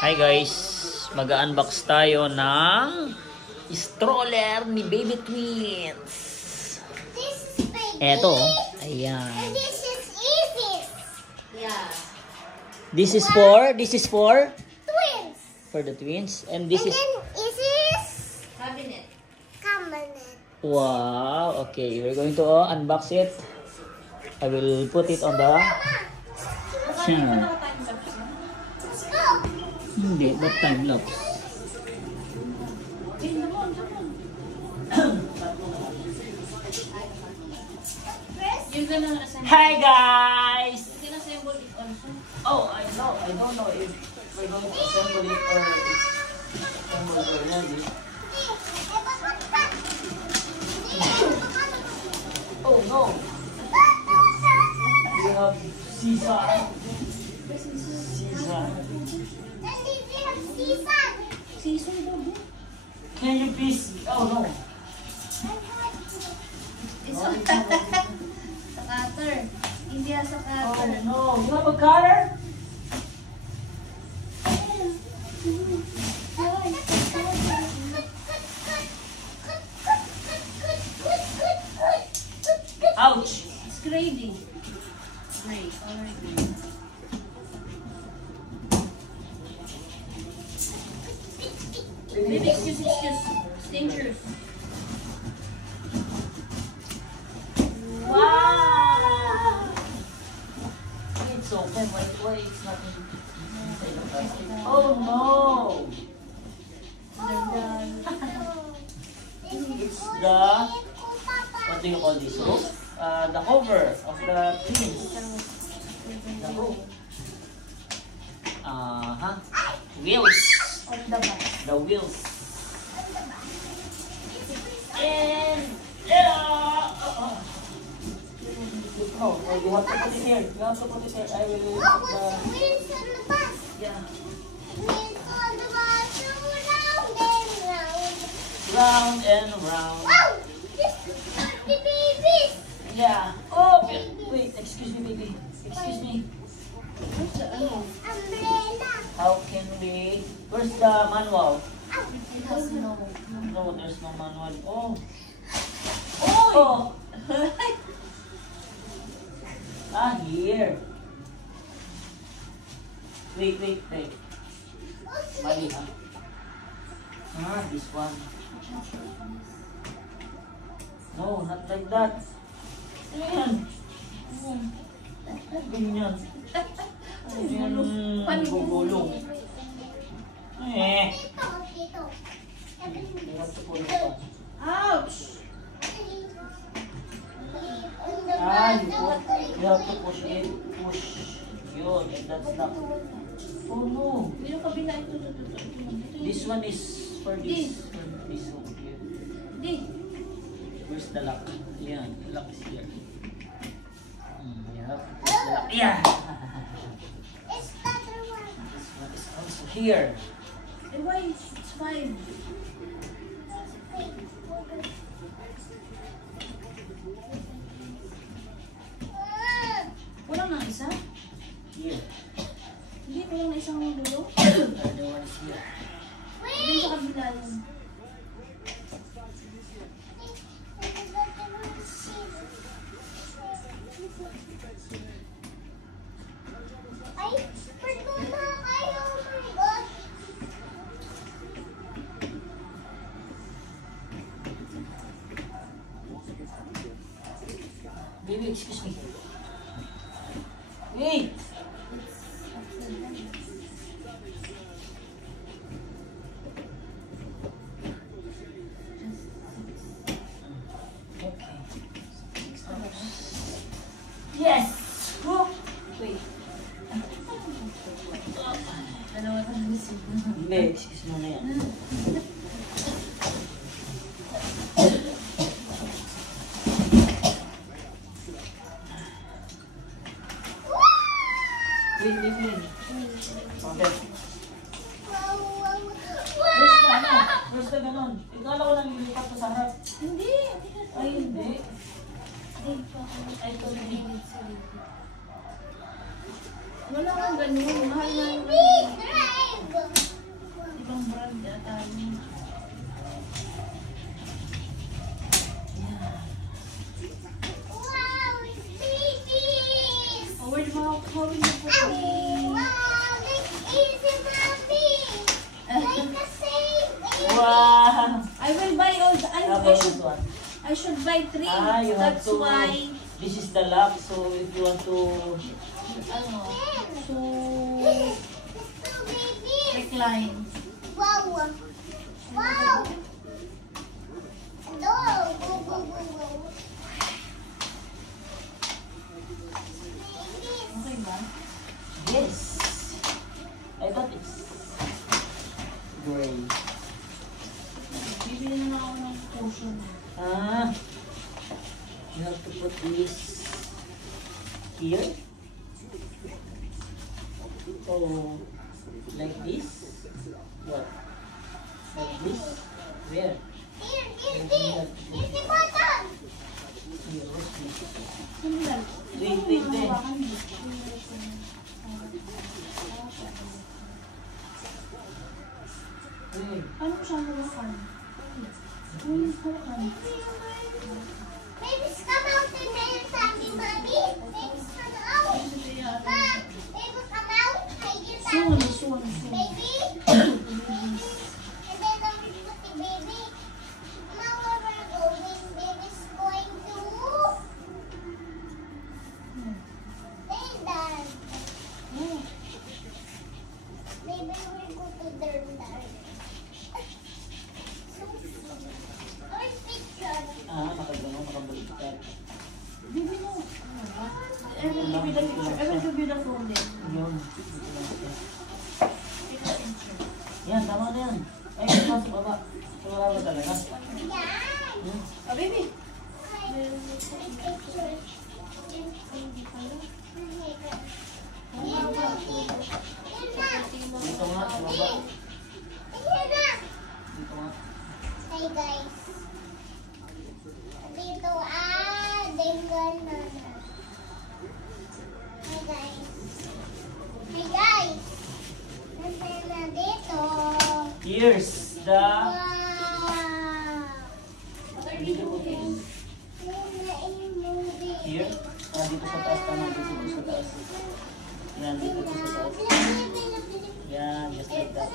Hi guys, mag-unbox tayo ng stroller ni Baby Twins. This is baby. Eto, ayan. And this is easy. Yeah. This is for Twins. the twins, and this And is then this is Cabinet. cabinet. wow. Okay, we're going to unbox it. I will put it on the Let's go. Hindi, not time lapse. You're gonna assemble. Hi guys! You're gonna assemble it also. Oh, I don't know if we're going to assemble it or it's assembled already. Oh no! We have Caesar. Season daw. Can you please? Oh no! It's on sa cutter. Hindi sa Oh cutter. no! You have a cutter? Ouch! It's gravy. Gray. Color green. Baby, excuse. It's dangerous. Wow! It's open. Why it's not inside the plastic? Oh no! It's the, what do you call this roof? The cover of the twins. The roof. Wheels. On the back. The wheels. And oh, you have to put it here. You have to put it here. I will put Yeah. round and round. Wow! This is the babies. Yeah. Oh, wait. Excuse me, baby. Excuse me. Where's the ano? Umbrella. How can we? Where's the manual? It has no. No, there's no manual. Oh. Oh! Here. Wait. Mali, ha? This one. No, not like that. Ayan. Ganyan. Ayan. Gugulong. Dito. You have to pull it up. Ouch! You have to push it. Push. Yun. And that's not. Oh no. Hindi yung kabila ito. This one is for this. For this over here. Hindi. Where's the lock? Yan. The lock is here. You have to push the lock. Yeah. It's the other one. This one is also here. Eh, why? It's fine. Wala nang isa? Here. Hindi, wala nang isang dulo. The other one is here. Hindi sa kabila yun. Ay, perdona kayo. Oh my God. Baby, excuse me. Wait! Okay. Yes! Woo! Wait. Dalawa tayo gusto. Hindi, excuse mo na yan. Wait. Okay. Where's the ganon? Ikala ko nang lilipat ko sa harap. Hindi. Ay, hindi. Ay, ito na wala kang ganun. Mahal na yung Big drive. by 3. You have That's to, why, this is the lock, so if you want to, ano, so, Let's go, baby. recline. Wow. Wow. No. Go, go, go, go. Baby. Okay ba? yes. I thought it's gray. Bibili na ako ng cushion. You have to put this here. Oh, like this? What? Like this? Where? Here, here. Here's the button. Here, what's this? Sandal. Wait, wait, wait. Hawakan mo. Wait. Paano ko siya hawakan? Hawakan. Babies, come out and dance, Sammy, mommy. Babies, come out. Ma, baby, come out. Hide your Soon, Sammy. soon, soon. Baby. And then we put the baby. Now where we're going, baby's going to lay down. Baby, we're going to learn that. First picture. Makagano, makabaliktad. Bibi mo. Ever give you the picture. Ever give you the phone din. Yun. Take a picture. Yan, tama na yan. Ay, ito sa baba. Sa baba ba talaga? Yan. Hmm? Ah, baby. Dito nga, sa baba. Dito nga. Hi guys. Dito dengar na. Hi guys. Hi guys. Nandun na dito. Here's the Wow. What are you doing? Yun na yung movie. here. Dito sa taas, tama. Dito sa taas. Yan, dito sa taas. Yan, just like that.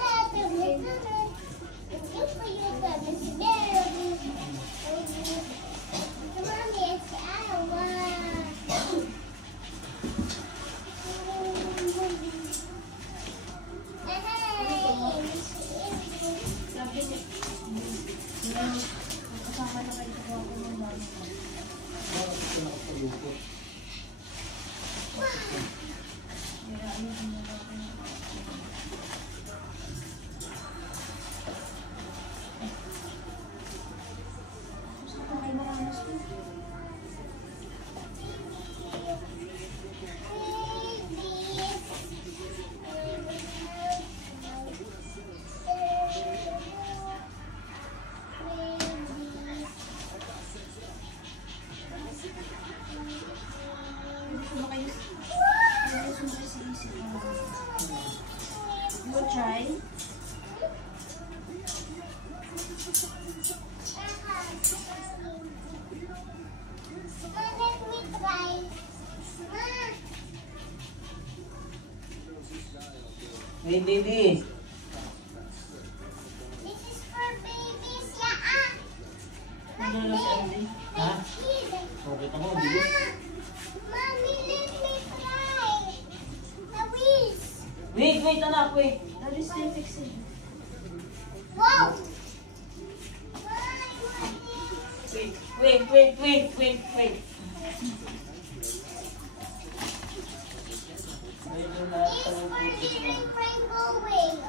Sabi niya. Kasama na kayo sa ako ng mama. Bakit ito nakapalupot? Kaya ayun na natin. Gusto ko kayo maramas ko. Gusto mo kayo? Gusto mo kayo sa isip mo. You will try? Let me try. Wait, baby. This is for babies, yeah. Ano na si Andy? Ha? Kid. Okay, tama. Bilis. Mommy, let me try. The wheels. Wait, wait, anak, wait. That is still fixing. Wow. Wait. Medyo na This one palupot this one. didn't bring going.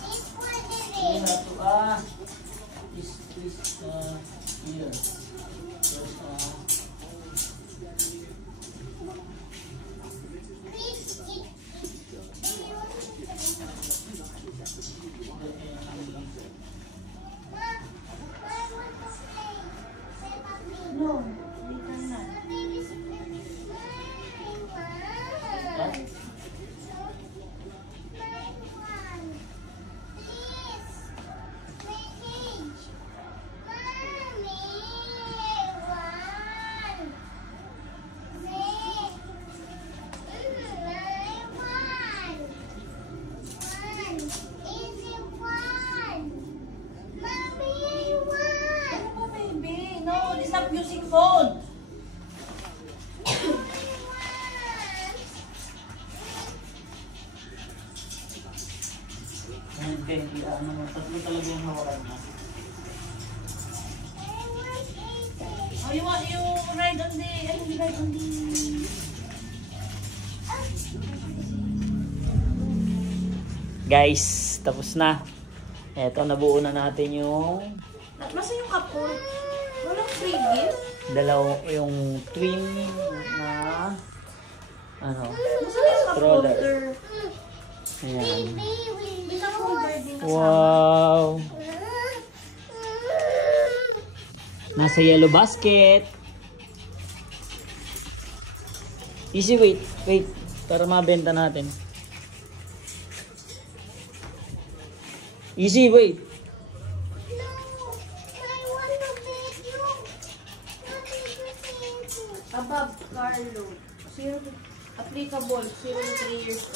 This one You didn't. have to, this, here. There's, Please, Ma, I want to play. Peppa Pig. No, later na. The baby's playing. Ma. What? Please. Message. Mommy. Hindi, ano mo. Tatlo talaga yung hawakan niya. Oh, you want you ride on the, ano, you ride on the... Guys, tapos na. Eto, nabuo na natin yung Masa yung couple? Walang free gift? yung twin na ano, Masa yung couple? stroller. Ayan. May couple birthday kasama. Wow! Nasa yellow basket. Easy, wait. Wait. Para mabenta natin. Easy, wait. Above car loan. Applicable, 0 to 3 years old.